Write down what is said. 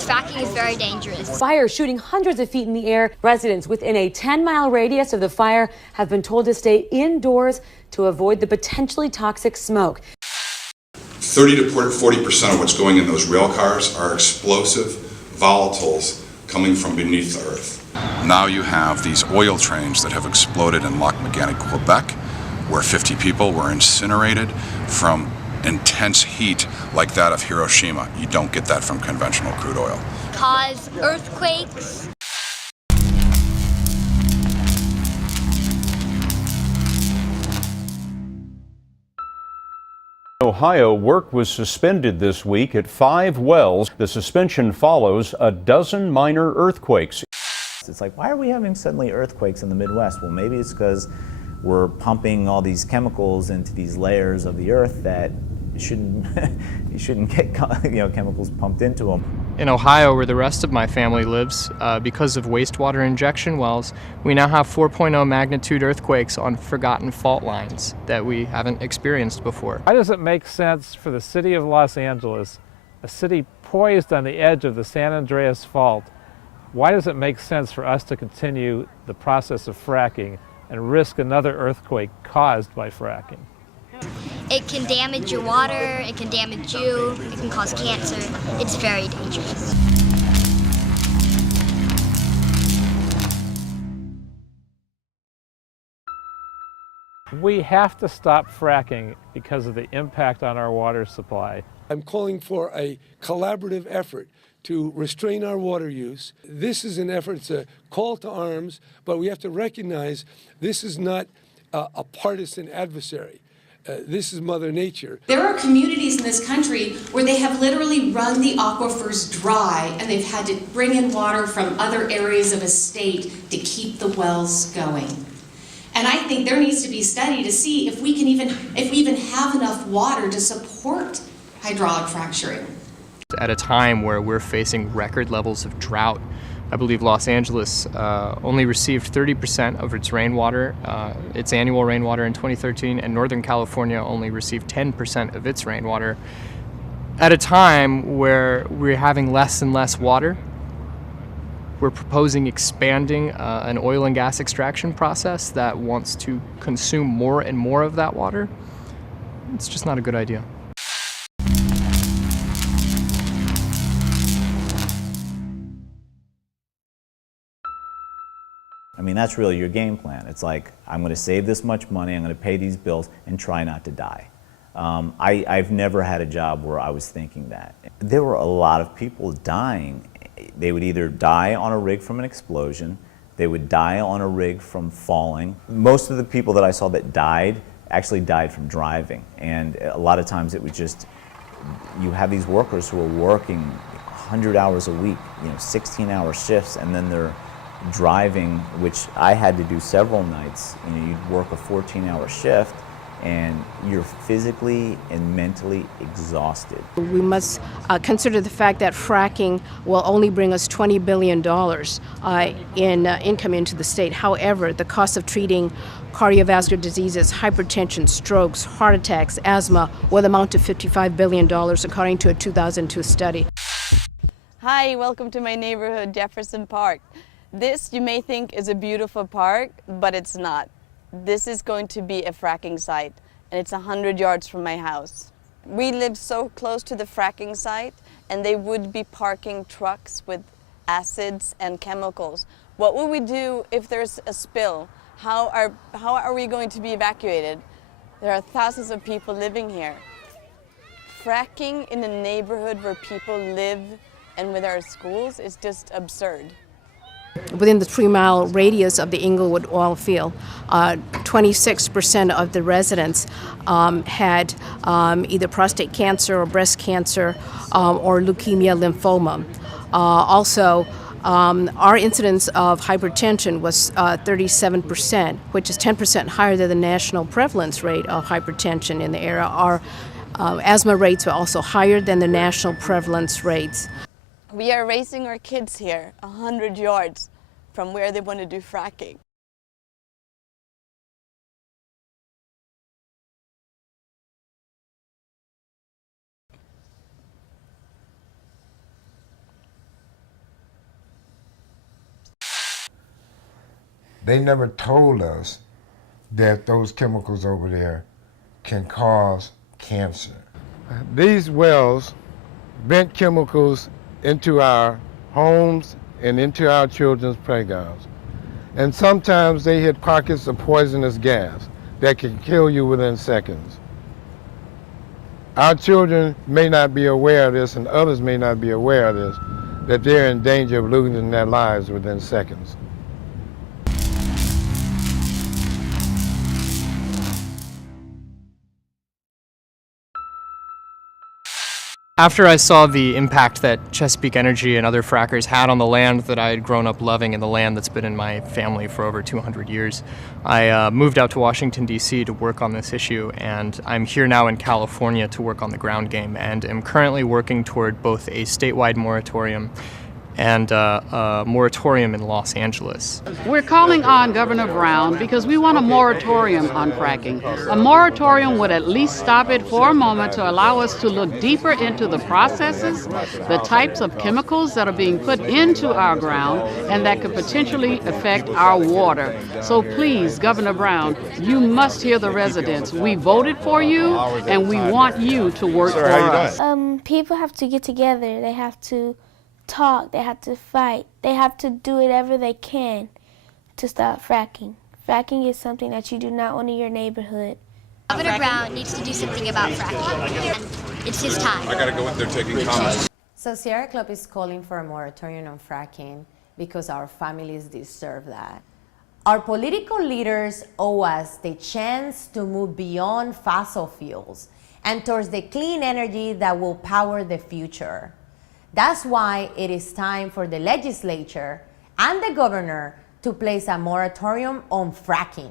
because fracking is very dangerous. Fire shooting hundreds of feet in the air. Residents within a 10-mile radius of the fire have been told to stay indoors to avoid the potentially toxic smoke. 30 to 40% of what's going in those rail cars are explosive volatiles coming from beneath the earth. Now you have these oil trains that have exploded in Lac-Mégantic, Quebec, where 50 people were incinerated from intense heat like that of Hiroshima. You don't get that from conventional crude oil. Cause earthquakes. Ohio, work was suspended this week at 5 wells. The suspension follows a dozen minor earthquakes. It's like, why are we having suddenly earthquakes in the Midwest? Well, maybe it's because we're pumping all these chemicals into these layers of the earth that you shouldn't get chemicals pumped into them. In Ohio, where the rest of my family lives, because of wastewater injection wells, we now have 4.0 magnitude earthquakes on forgotten fault lines that we haven't experienced before. Why does it make sense for the city of Los Angeles, a city poised on the edge of the San Andreas Fault, why does it make sense for us to continue the process of fracking and risk another earthquake caused by fracking? It can damage your water, it can damage you, it can cause cancer. It's very dangerous. We have to stop fracking because of the impact on our water supply. I'm calling for a collaborative effort to restrain our water use. This is an effort, it's a call to arms, but we have to recognize this is not a partisan adversary. This is Mother Nature. There are communities in this country where they have literally run the aquifers dry and they've had to bring in water from other areas of a state to keep the wells going. And I think there needs to be a study to see if we even have enough water to support hydraulic fracturing. At a time where we're facing record levels of drought, I believe Los Angeles only received 30% of its rainwater, its annual rainwater in 2013, and Northern California only received 10% of its rainwater. At a time where we're having less and less water, we're proposing expanding an oil and gas extraction process that wants to consume more and more of that water. It's just not a good idea. I mean, that's really your game plan. It's like, I'm going to save this much money, I'm going to pay these bills, and try not to die. I've never had a job where I was thinking that. There were a lot of people dying. They would either die on a rig from an explosion, they would die on a rig from falling. Most of the people that I saw that died actually died from driving. And a lot of times it was just, you have these workers who are working 100 hours a week, 16-hour shifts, and then they're driving, which I had to do several nights. You'd work a 14-hour shift and you're physically and mentally exhausted. We must consider the fact that fracking will only bring us $20 billion in income into the state. However, the cost of treating cardiovascular diseases, hypertension, strokes, heart attacks, asthma will amount to $55 billion according to a 2002 study. Hi, welcome to my neighborhood, Jefferson Park. This, you may think, is a beautiful park, but it's not. This is going to be a fracking site, and it's 100 yards from my house. We live so close to the fracking site, and they would be parking trucks with acids and chemicals. What will we do if there's a spill? How are we going to be evacuated? There are thousands of people living here. Fracking in a neighborhood where people live and with our schools is just absurd. Within the 3-mile radius of the Inglewood oil field, 26% of the residents had either prostate cancer or breast cancer or leukemia, lymphoma. Also, our incidence of hypertension was 37%, which is 10% higher than the national prevalence rate of hypertension in the area. Our asthma rates were also higher than the national prevalence rates. We are raising our kids here 100 yards from where they want to do fracking. They never told us that those chemicals over there can cause cancer. These wells vent chemicals into our homes and into our children's playgrounds. And sometimes they hit pockets of poisonous gas that can kill you within seconds. Our children may not be aware of this, and others may not be aware of this, that they're in danger of losing their lives within seconds. After I saw the impact that Chesapeake Energy and other frackers had on the land that I had grown up loving and the land that's been in my family for over 200 years, I moved out to Washington, D.C. to work on this issue, and I'm here now in California to work on the ground game, and am currently working toward both a statewide moratorium and a moratorium in Los Angeles. We're calling on Governor Brown because we want a moratorium on fracking. A moratorium would at least stop it for a moment to allow us to look deeper into the processes, the types of chemicals that are being put into our ground and that could potentially affect our water. So please, Governor Brown, you must hear the residents. We voted for you and we want you to work for us. People have to get together. They have to talk, they have to fight, they have to do whatever they can to stop fracking. Fracking is something that you do not want in your neighborhood. Governor Brown needs to do something about fracking. It's his time. I gotta go in there taking comments. So Sierra Club is calling for a moratorium on fracking because our families deserve that. Our political leaders owe us the chance to move beyond fossil fuels and towards the clean energy that will power the future. That's why it is time for the legislature and the governor to place a moratorium on fracking.